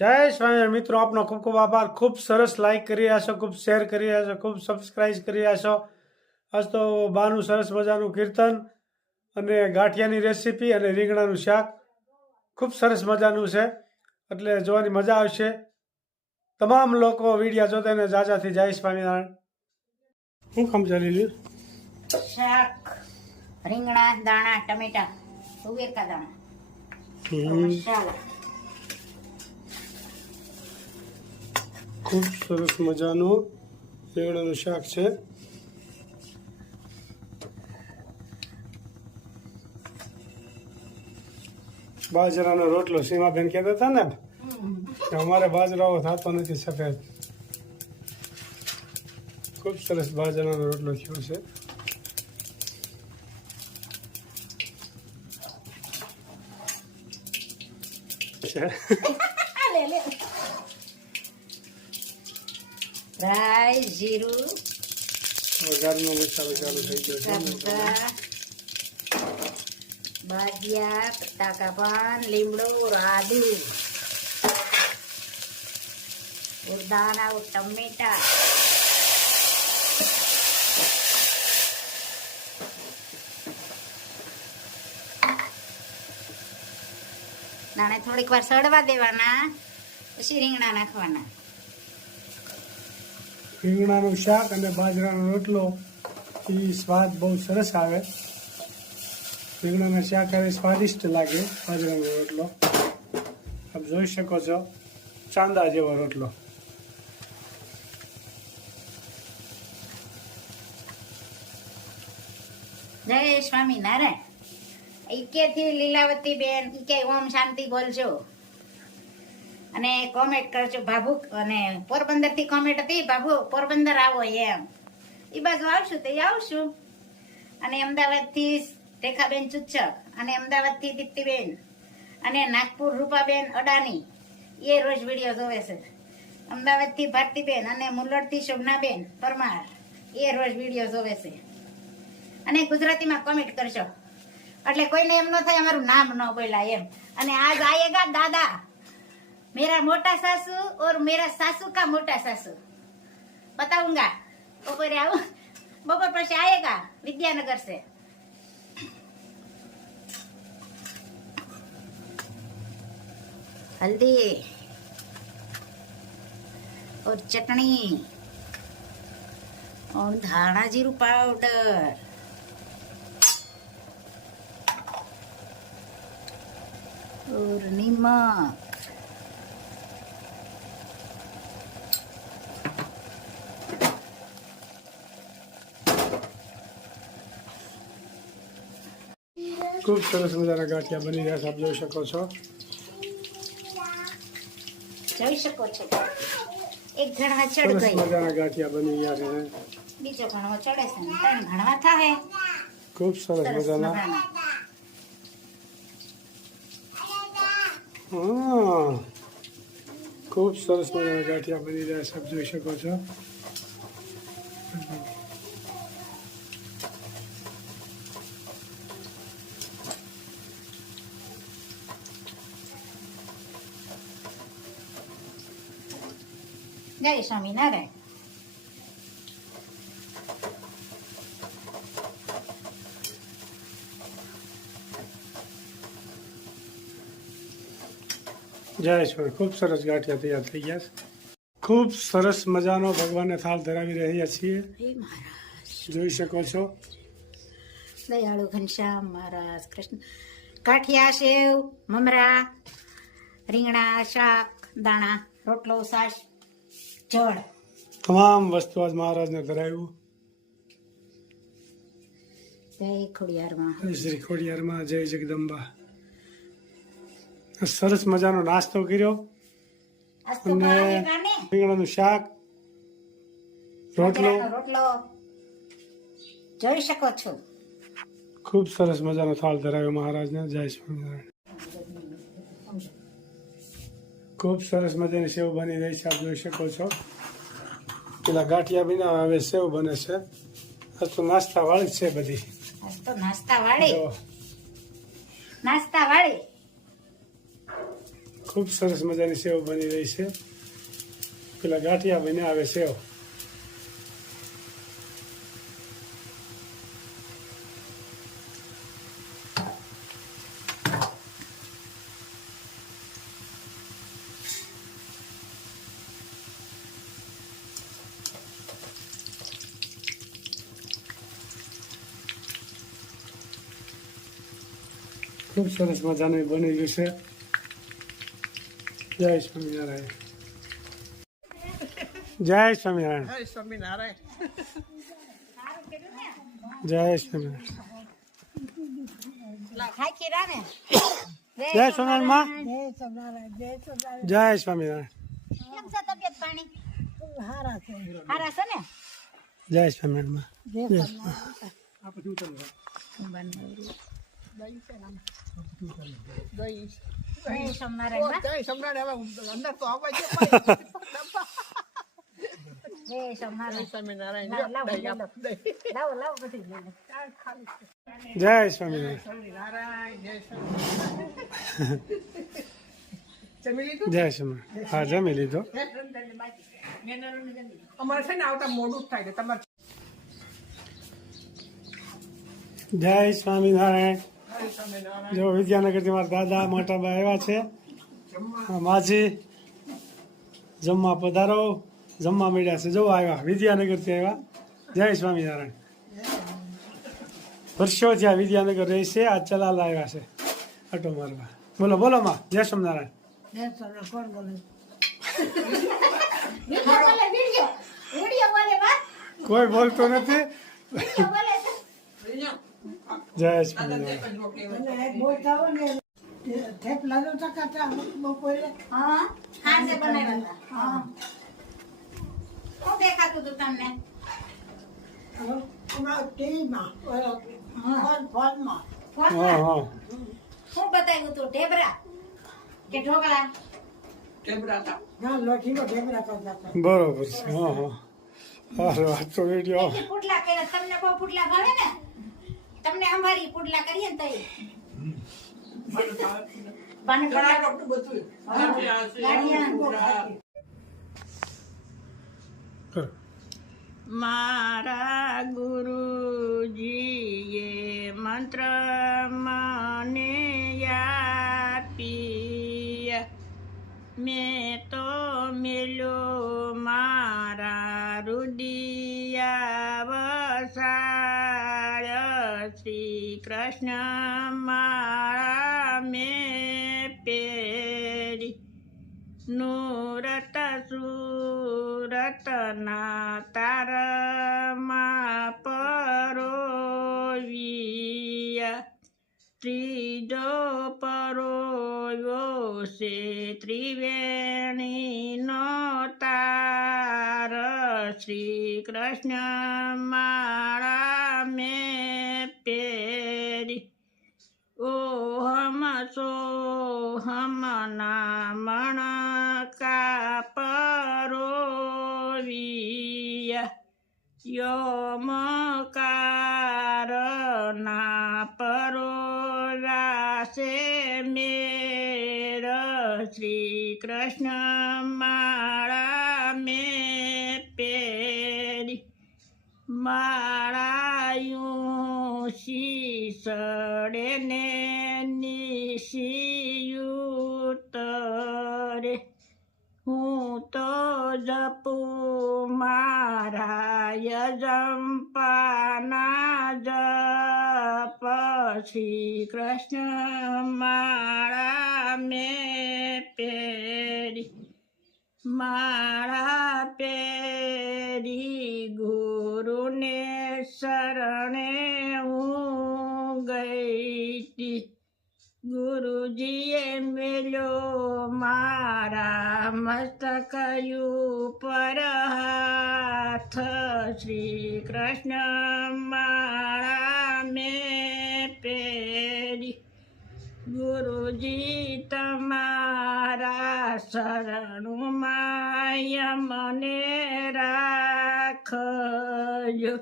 જય સ્વામિનારાયણ મિત્રો, આપનો ખૂબ ખૂબ આભાર. ખૂબ સરસ લાઈક કરી રહ્યા છો, ખૂબ શેર કરી રહ્યા છો, ખૂબ સબસ્ક્રાઈબ કરી રહ્યા છો. આજ તો બાનું સરસ મજાનું કીર્તન અને ગાંઠિયાની રેસીપી અને રીંગણાનું શાક ખૂબ સરસ મજાનું છે, એટલે જોવાની મજા આવશે. તમામ લોકો વિડીયો જોતા એને જાજાથી જય સ્વામિનારાયણ. શું કામ ચાલી રહ્યું? શાક, રીંગણા, દાણા, ટમેટા, તુવેર કા દાણા, મસાલા. ખૂબ સરસ મજાનું રીંગણાનું શાક છે. બાજરાનો રોટલો સીમાબેન કહેતા હતા ને કે અમારે બાજરાઓ થતો નથી સફેદ. ખૂબ સરસ બાજરાનો રોટલો થયો છે. રાઈ, જીરું, વઘારનો મસાલો ચાલુ થઈ ગયો છે. ટમેટા, બાદિયા, પત્તા પાન, લીમડો, આદુ, દાણા, ટમેટા, દાણે થોડીક વાર સડવા દેવાના, પછી રીંગણા નાખવાના. રીંગણાનું શાક અને બાજરાનો રોટલો એ સ્વાદ બહુ સરસ આવે. રીંગણાના શાક હવે સ્વાદિષ્ટ લાગે. બાજરાનો રોટલો આપ જોઈ શકો છો, ચાંદા જેવો રોટલો. જય સ્વામિનારાયણ. ઈકેથી લીલાવતી બેન ઈકે ઓમ શાંતિ બોલજો અને કોમેન્ટ કરજો. ભાભુ અને પોરબંદર થી કોમેન્ટ હતી, ભાભુ પોરબંદર આવો એમ. એ બાજુ આવશું તો આવશું. અને અમદાવાદ થી રેખાબેન ચુચ્ચક અને અમદાવાદ થી દીપ્તિબેન અને નાગપુર રૂપાબેન અડાની એ રોજ વિડીયો જોવે છે. અમદાવાદ થી ભારતીબેન અને મુલડ થી શોભનાબેન પરમાર એ રોજ વિડીયો જોવે છે. અને ગુજરાતીમાં કોમેન્ટ કરશો એટલે કોઈને એમ ન થાય અમારું નામ ન બોલ્યા એમ. અને આજ આયેગા દાદા, मेरा मोटा सासू और मेरा सासू का मोटा सासू बताऊंगा. बपोरे आऊ, बपोर પછી आएगा विद्यानगर से. हल्दी और चटनी और धाना जीरू पाउडर और नमक. ખૂબ સરસ મજાના ગાંઠિયા બની રહ્યા છે, આપ જોઈ શકો છો. જોઈ શકો છો. એક ઘણવા ચડ સરસ ગઈ, મજાના ગાંઠિયા બની રહ્યા છે. બીજો ઘણવો ચડે છે, ત્રણ ઘણવા થાય. ખૂબ સરસ સરસ મજાના. મજાના. હા, ખૂબ સરસ મજાના ગાંઠિયા બની રહ્યા છે, આપ જોઈ શકો છો. જય સ્વામિનારાયણ. જય સ્વામી. ખૂબ સરસ ગાંઠિયા તૈયાર થઈ ગયા છે. ખૂબ સરસ મજાનો ભગવાનને થાળ ધરાવી રહ્યા છીએ, હે મહારાજ, જોઈ શકો છો. દયાળુ ઘનશ્યામ મહારાજ કૃષ્ણ. કાઠિયા, સેવ, મમરા, રીંગણા, શાક, દાણા, રોટલો, છાશ, જળ. તમામ વસ્તુ આજ મહારાજને ધરાવ્યું. જય ખોડિયારમાં. જય શ્રી ખોડિયારમાં, જય જગદંબા. સરસ મજાનો નાસ્તો કર્યો આજ તો અને ભાવેગા ને. રીંગણાનું શાક, રોટલો. બાજરાનો રોટલો જોઈ શકો છો. ખૂબ સરસ મજાનો થાળ ધરાવ્યો મહારાજને. જય સ્વામિનારાયણ. ખૂબ સરસ મજાની સેવ બની રહી છે, આપ જોઈ શકો છો. પેલા ગાંઠિયા બન્યા, હવે સેવ બને છે. આ તો નાસ્તા વાળી જ છે બધી. આજ તો નાસ્તા વાળી, જો, નાસ્તા વાળી. ખૂબ સરસ મજાની સેવ બની રહી છે. પેલા ગાંઠિયા બન્યા આવે સેવ. ખૂબ સરસ મજાનું બની ગયું છે. જય સ્વામિનારાયણ. જય સ્વામિનારાયણ. જય સ્વામિનારાયણ. જય સ્વામિનારાયણ. હાકી રાને જય સ્વામિનારાયણ માં. જય સ્વામિનારાયણ. કેમ છે તબિયત પાણી? હારા છે. હારા છે ને? જય સ્વામિનારાયણ માં. જય દહીં જય સ્વામિનારાયણ બા. જય સ્વામિનારાયણ. હવે અંદર તો આવવા છે. જય સ્વામિનારાયણ. સ્વામિનારાયણ. લાવો, દહીં લાવો. આપ, દહીં. લાવો લાવો બધું લઈ લો. જય સ્વામિનારાયણ. સ્વામિનારાયણ. જય સ્વામિનારાયણ. જમી લીધું? જય સ્વામિનારાયણ. હા જમી લીધો. અમારે છે ને આવતા મોડું જ થાય છે તમારે. જય સ્વામિનારાયણ. જય સ્વામિનારાયણ. જો વિદ્યાનગરથી મારા દાદા મોટા બા આવ્યા છે. આ માજી જમવા પધારો. જમવા મળ્યા છે. જો આવ્યા વિદ્યાનગરથી આવ્યા. જય સ્વામિનારાયણ. વર્ષોથી આ વિદ્યાનગર રહી છે. આ ચલાલા આવ્યા છે આટો મારવા. બોલો બોલો માં. જય સ્વામિનારાયણ. વિડિયો બોલે વિડિયો. વિડિયો બોલે બા. કોઈ બોલતો નથી. વિડિયો બોલે છે. જય સ્વામિનારાયણ. હા હાજે બનાવ્યા હતા. હા શું દેખાતું હતું તમને? ફોનમાં હા હા શું બતાવ્યું હતું? ઢેબરા કે ઢોકળા? ટેબરા હતા. બરોબર છે. હા હા હારો આ તો વિડીયો. કેટલી પુડલા કર્યા? તમને બહુ પુડલા ભાવે ને? તમને અમારી પુડલા કરીએ ને તો પાણી ઘણા ડોક્ટર બધું. ગાંઠિયા. કરો. મારા ગુરુજીએ મંત્ર મને આપી, મેં તો મેલ્યો મારા રુદિયા વસાળ. શ્રી કૃષ્ણ માળા મેં પેરી, નુરત સુરતના તારમાં પરોવિયા. ત્રીજો પરોવ્યો છે ત્રિવેણીનો તાર. શ્રી કૃષ્ણ માળા મેં પેરી, ઓહમ સોહમ નામણ કાપરોવિયા. યમકારના પરોરાશે મેર. શ્રી કૃષ્ણ માળા મેં પેરી, માળાયું શીસડે ને નિશિયુત રે. હું તો જપું મારા યજંપાના જપ. શ્રી કૃષ્ણ માળા મેં પેરી, માળા પેરી ગુરુને શરણે હું ગઈ તી. ગુરુજીએ મેલ્યો મારા મસ્તક ઉપર હાથ. શ્રી કૃષ્ણ માળા મેં પેરી, ગુરુજી તમારા શરણુમાં મને રાખજો.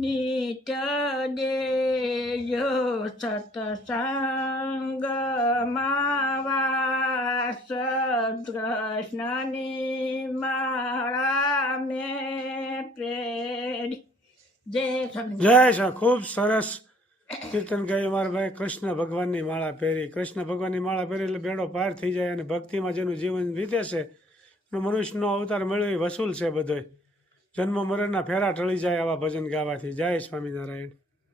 નિત્ય દેજો સત્સંગમાં કૃષ્ણની માળા મેં પેરી. જય સ્વામી. જય શ્રી ખૂબ સરસ કીર્તન ગાયું મારા ભાઈ. કૃષ્ણ ભગવાનની માળા પહેરી, કૃષ્ણ ભગવાનની માળા પહેરી એટલે બેડો પાર થઈ જાય અને ભક્તિમાં જેનું જીવન વીતે છે એનો મનુષ્યનો અવતાર મળ્યો એ વસૂલ છે બધોય. જન્મ મરણના ફેરા ટળી જાય આવા ભજન ગાવાથી. જય સ્વામિનારાયણ.